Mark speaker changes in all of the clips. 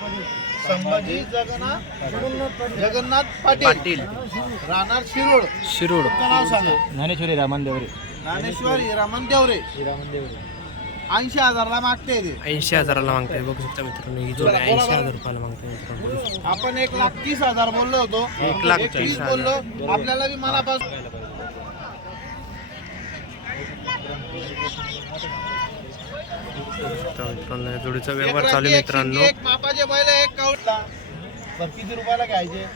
Speaker 1: संभाजी जगन्नाथ पाटील राहणार शिरोड नाव सांगा.
Speaker 2: ज्ञानेश्वरी रामन देवरे.
Speaker 1: ज्ञानेश्वरी रामन देवरे 80,000 ला मागते ते.
Speaker 3: 80,000ला मागताय बघू शकता मित्रांनो. ही जोड 80,000 रुपयाला मागताय मित्रांनो.
Speaker 1: आपण 1,30,000 बोललो होतो.
Speaker 3: 1,30,000
Speaker 1: बोललो. आपल्याला बी मनापासून
Speaker 3: मित्रांनो या जोडीचा व्यवहार चालू आहे मित्रांनो.
Speaker 1: एक मापाचे बैल एक काउंटला. बरं किती रुपयाला घ्यायचे?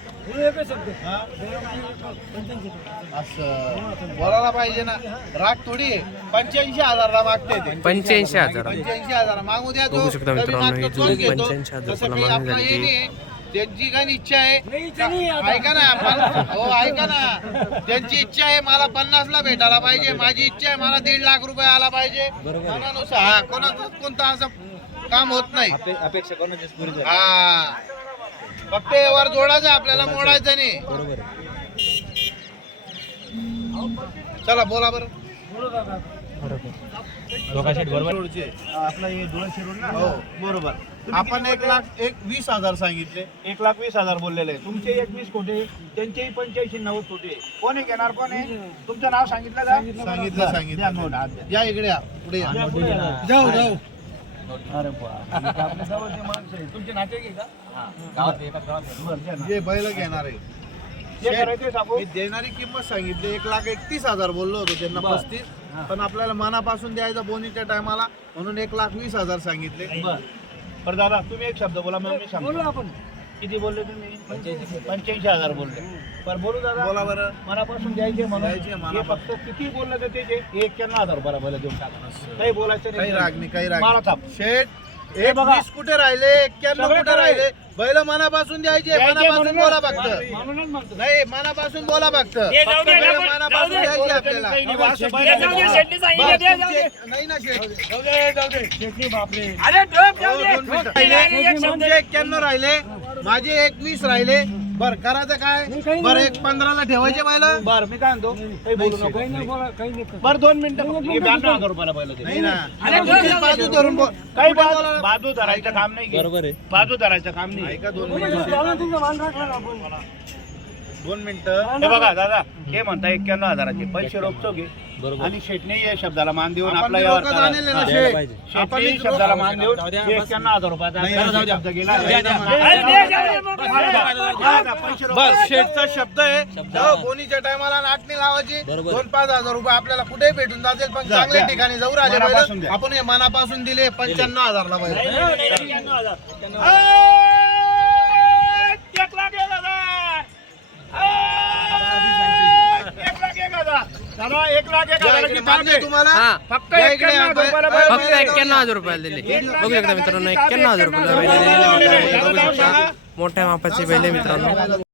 Speaker 1: असं बोलायला पाहिजे ना. राग थोडी 85,000 ला मागते ते.
Speaker 3: 85,000
Speaker 1: 85,000 मागू द्या.
Speaker 3: बघू शकता मित्रांनो. ही जोडी 85,000 रुपयाला मागणी झाली.
Speaker 1: त्यांची काही इच्छा आहे ऐका ना. हो ऐका ना. त्यांची इच्छा आहे मला 50 ला भेटायला पाहिजे. माझी इच्छा आहे मला 1.5 लाख रुपये आला पाहिजे. मनानुसार हा कोणतं असं काम होत नाही.
Speaker 2: अपेक्षा कोणाची
Speaker 1: हा फक्त वर जोडायचं आपल्याला मोडायचं नाही.
Speaker 2: बरोबर.
Speaker 1: चला बोला बरं. बरोबर. आपण 1,20,000 सांगितले.
Speaker 4: 1,20,000 बोललेले. तुमचे 21 कोटी, त्यांचेही 85-90 कोटी. कोणी घेणार? कोण आहे? तुमचं नाव सांगितलं का?
Speaker 1: सांगितलं. या इकडे या. पुढे या.
Speaker 4: जाऊ. अरे आपल्या जवळचे माणसं आहे. तुमचे नाते आहे का? गावात एकाच गावात.
Speaker 1: जे बैल घेणार आहे
Speaker 4: जे करायचे सांगू.
Speaker 1: मी देणारी किंमत सांगितली 1,31,000 बोललो होतो त्यांना. 35 पण आपल्याला मनापासून द्यायचा बोनीच्या टायमाला म्हणून 1,20,000 सांगितले.
Speaker 4: बरं दादा तुम्ही एक शब्द बोला मग मी सांगतो. आपण किती बोलले तुम्ही? 85,000 बोलले. बरं बोलू दादा.
Speaker 1: बोला बरं.
Speaker 4: मनापासून द्यायचे
Speaker 1: द्यायचे
Speaker 4: म्हणून
Speaker 1: मनापासून.
Speaker 4: हे फक्त किती बोललं तर त्याचे 91,000 रुपयाला बोला देऊन टाका. काही बोलायचं
Speaker 1: काही राग नाही. काही राग
Speaker 4: मारा थाप.
Speaker 1: शेठ
Speaker 4: हे बघा.
Speaker 1: 1,20 कुठे राहिले? 91 कुठे राहिले? बैल मनापासून द्यायचे. मनापासून बोला फक्त.
Speaker 4: म्हणूनच म्हणतो.
Speaker 1: नाही मनापासून बोला फक्त. बैल मनापासून द्यायचे आपल्याला. नाही ना शेठ.
Speaker 4: बापरे.
Speaker 1: तुमचे 91 राहिले. माझे 21 राहिले. बर करायचं काय? बरं 15ला ठेवायचे बैल.
Speaker 4: बरं मी काय म्हणतो काही बोलू नको. बरं 2 मिनिटं. 92,000 रुपयाला बैल दे.
Speaker 1: नाही ना. तुमची बाजू धरून बोल.
Speaker 4: काही बाजू धरायचं काम नाही.
Speaker 2: बरोबर आहे.
Speaker 4: बाजू धरायचं काम नाही.
Speaker 1: ऐका 2 मिनिटं. 2 मिनिटं.
Speaker 4: हे बघा दादा हे म्हणता 91,000चे पैसे रोखतो घे. आणि शेटने या शब्दाला मान देऊन
Speaker 1: आपण
Speaker 4: आपला
Speaker 1: लोकं जाणलेले ना शेठ.
Speaker 4: आपण शब्दाला मान देऊन 91,000 रुपयाचा शब्द गेला.
Speaker 1: बस शेठचा शब्द आहे. जाऊ बोनीच्या टायमाला नाटणी लावायची. 2-5,000 रुपये आपल्याला कुठेही भेटून जातील. पण चांगल्या ठिकाणी जाऊ राहिले
Speaker 4: मनापासून
Speaker 1: बैल.
Speaker 4: द्या.
Speaker 1: आपण हे मनापासून दिले 95,000 ला बैल.
Speaker 4: 1,01,000
Speaker 1: मान्य आहे तुम्हाला?
Speaker 3: हा
Speaker 4: फक्त
Speaker 1: या इकडे या.
Speaker 3: 91,000 रुपयाला दिले. बघू शकता मित्रांनो. 91,000 रुपयाला बैल दिलेले मित्रांनो. बघू शकता मोठ्या मापाचे बैल मित्रांनो.